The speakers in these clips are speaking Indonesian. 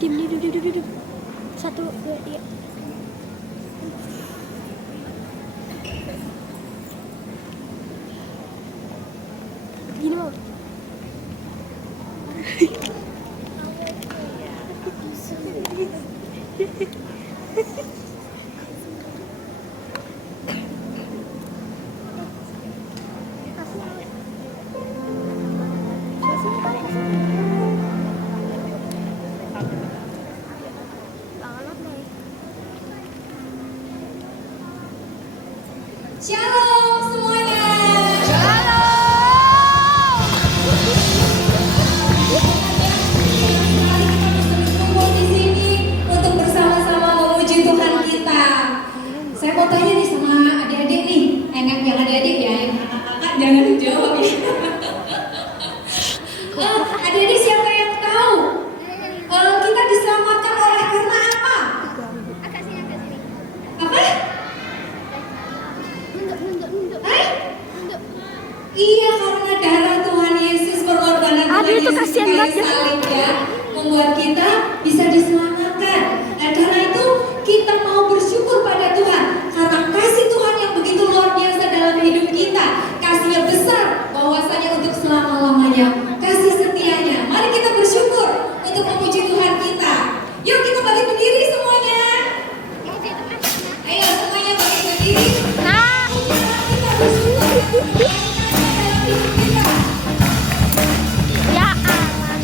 Diam, duduk. 1, 2, 3. Gini mau. Shalom semuanya. Shalom. Kali kita bisa berkumpul di sini untuk bersama-sama memuji Tuhan kita. Saya mau tanya nih sama adik-adik nih, yang adik-adik ya, yang kakak-kakak jangan dijawab ya. Adik-adik siapa yang tahu? Kita diselamatkan oleh karena apa? Agak sini. Apa? Nunduk. Iya, karena darah Tuhan Yesus, pengorbanan Tuhan Aduh, itu Yesus kasihan di kayu banget ya. salib ya, membuat kita bisa diselamatkan. Nah, karena itu kita mau bersyukur pada Tuhan karena kasih Tuhan yang begitu luar biasa dalam hidup kita. Kasihnya besar, bahwasanya untuk selama-lamanya. Kasih setianya. Mari kita bersyukur untuk memuji Tuhan kita. Yuk kita balik berdiri semuanya. Ayo semuanya balik berdiri. Nah. Kita bersyukur dalam hidup kita. Ya aman.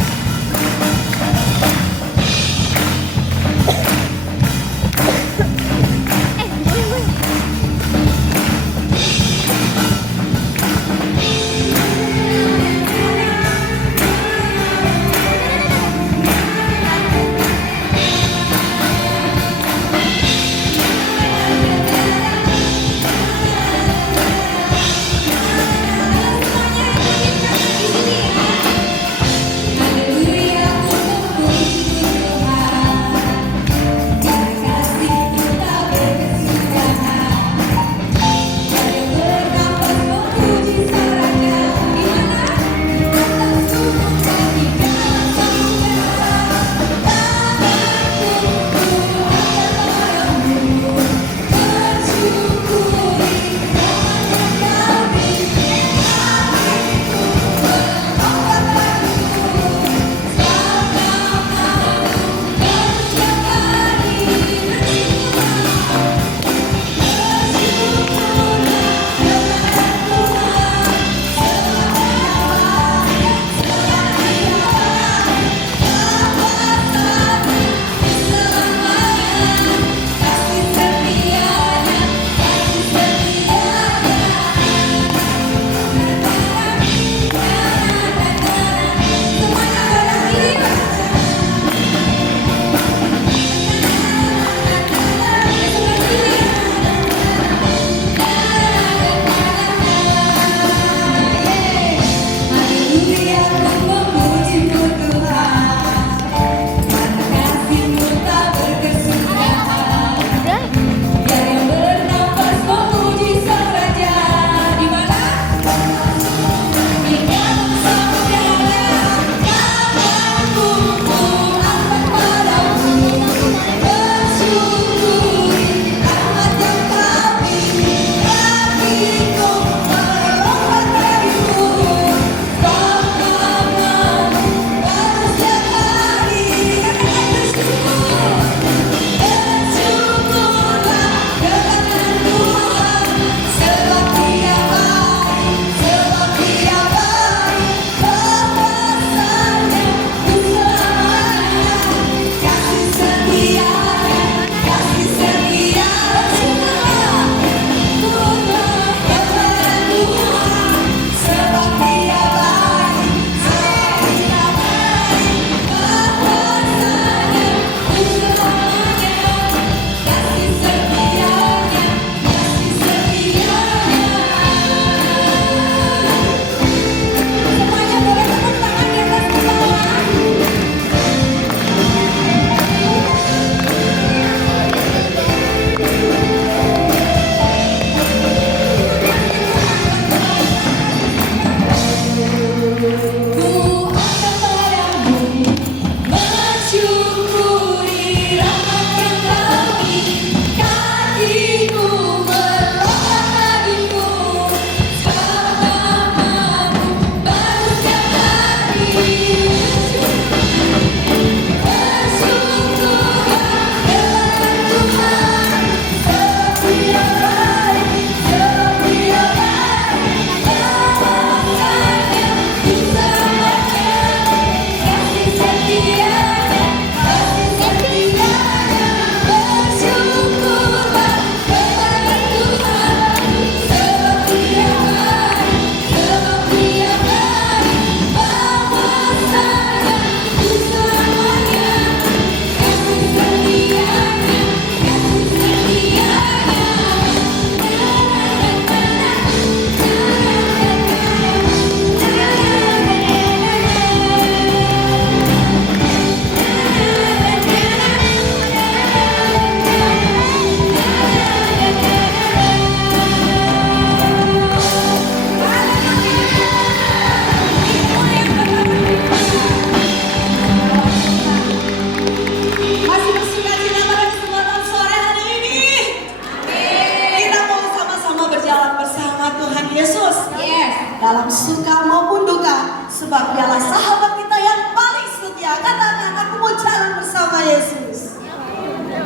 Yesus.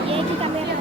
Ya, di kamera.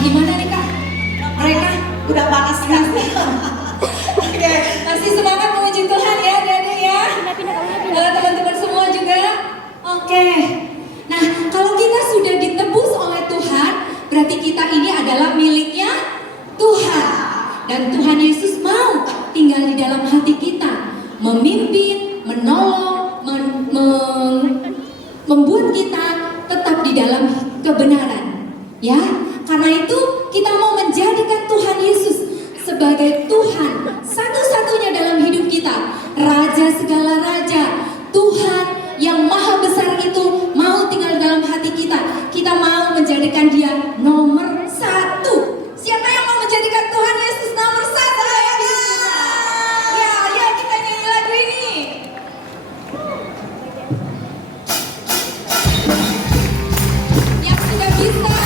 Gimana nih Kak? Mereka Udah panas kan? Oke. masih semangat memuji Tuhan ya adik-adik ya? Teman-teman semua juga? Oke. Nah, kalau kita sudah ditebus oleh Tuhan, berarti kita ini adalah miliknya Tuhan. Dan Tuhan Yesus mau tinggal di dalam hati kita, memimpin, menolong, membuat kita tetap di dalam kebenaran. Ya, karena itu kita mau menjadikan Tuhan Yesus sebagai Tuhan satu-satunya dalam hidup kita, Raja segala raja, Tuhan yang maha besar itu mau tinggal dalam hati kita. Kita mau menjadikan Dia nomor satu. Siapa yang mau menjadikan Tuhan Yesus nomor satu? Ya, ya kita nyanyi lagu ini. Yang sudah bisa.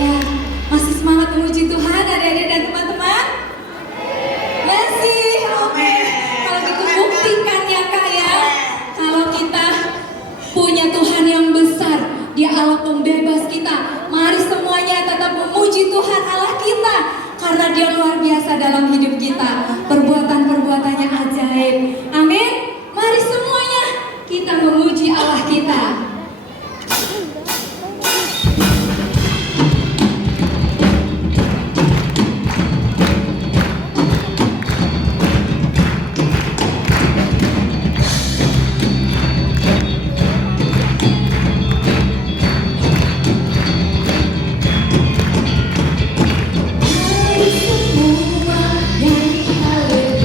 Ya, masih semangat memuji Tuhan adik-adik dan teman-teman? Masih, oke. Kalau gitu buktikan ya Kak ya. Kalau kita punya Tuhan yang besar, Dia Allah pembebas kita. Mari semuanya tetap memuji Tuhan Allah kita, karena Dia luar biasa dalam hidup kita. Perbuatan-perbuatannya ajaib. Amin. Mari semuanya kita memuji Allah kita. Semua nyanyi haleluya.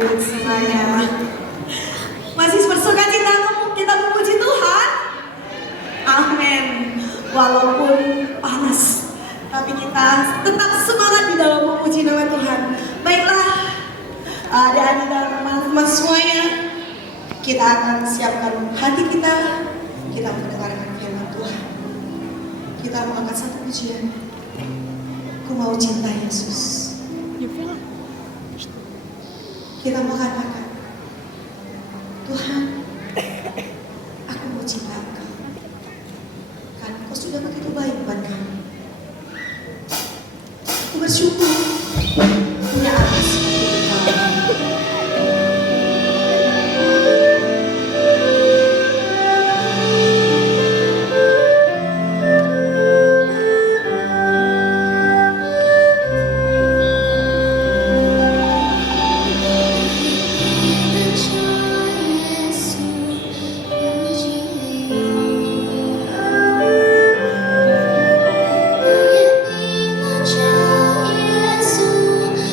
hadirin semuanya. Masih bersuka cita kita memuji Tuhan? Amin. Walaupun panas, tapi kita tetap semangat di dalam memuji nama Tuhan. Baiklah, adik-adik dan teman-teman semuanya, kita akan siapkan hati kita mendengarkan firman Tuhan. Kita mengangkat satu pujian. Ku mau cinta Yesus. Kita mengatakan, Tuhan, aku mau cinta Engkau. Karena Engkau sudah begitu baik buat kami. Aku bersyukur punya anak seperti Engkau. Yesus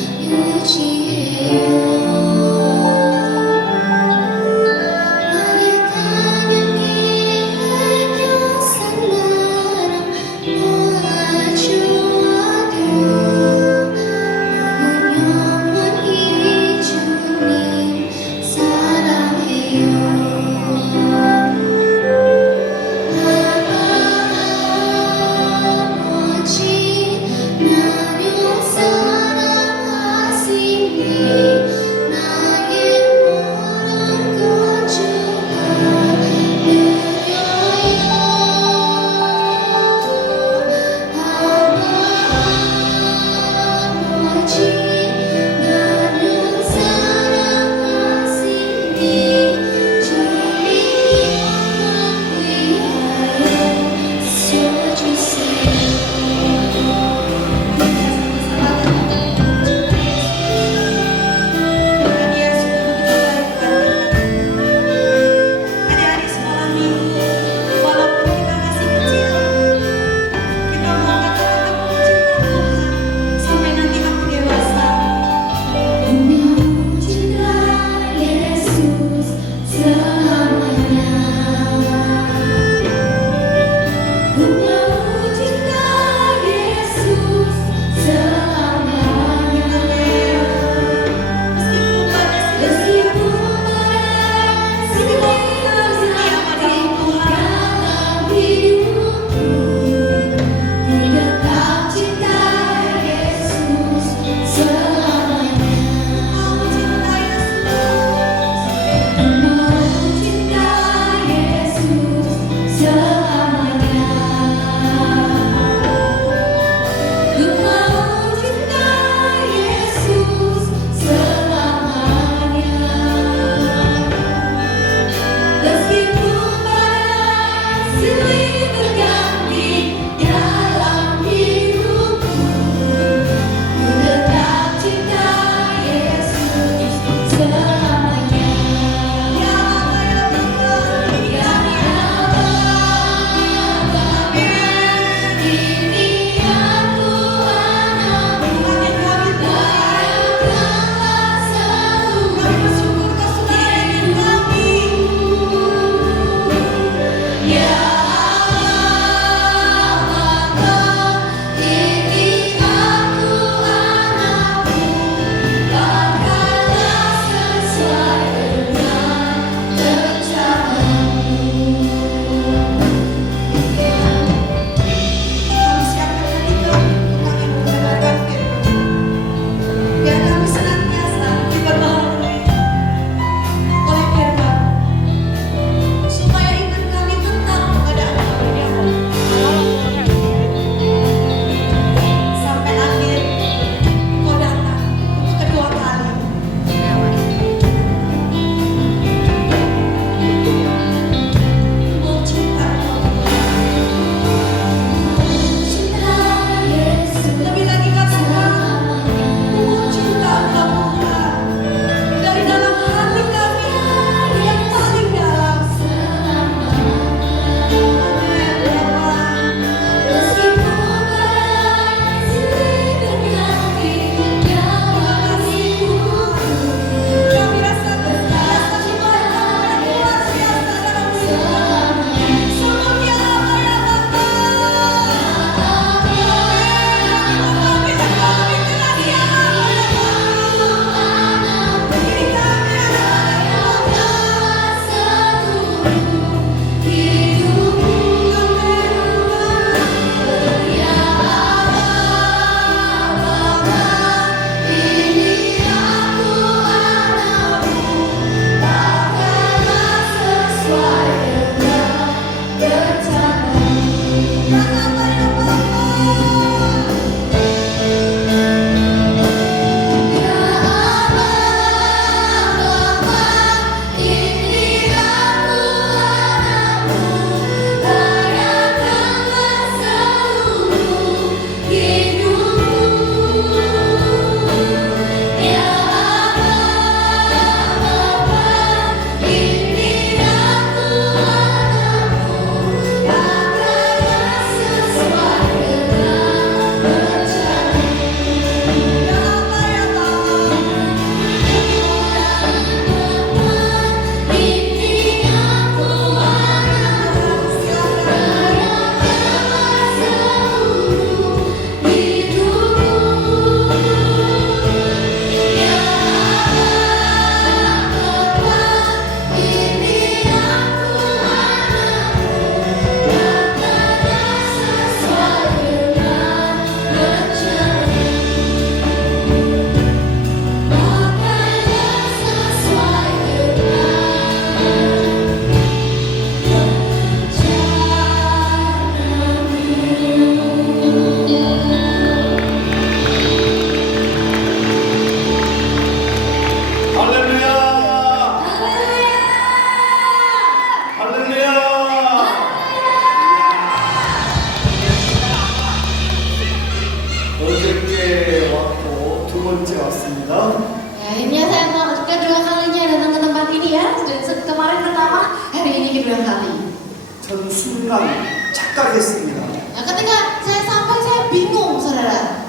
berkali-kali. 전 순간 착각했습니다. Nah, ketika saya sampai, saya bingung, saudara.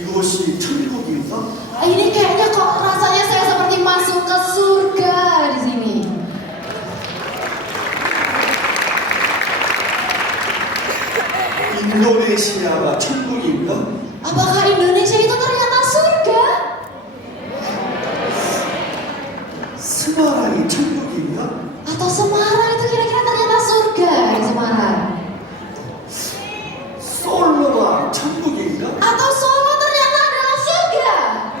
이곳이 천국인가? Ini kayaknya kok rasanya saya seperti masuk ke surga di sini. 인도네시아가 천국인가? Apakah Indonesia itu ternyata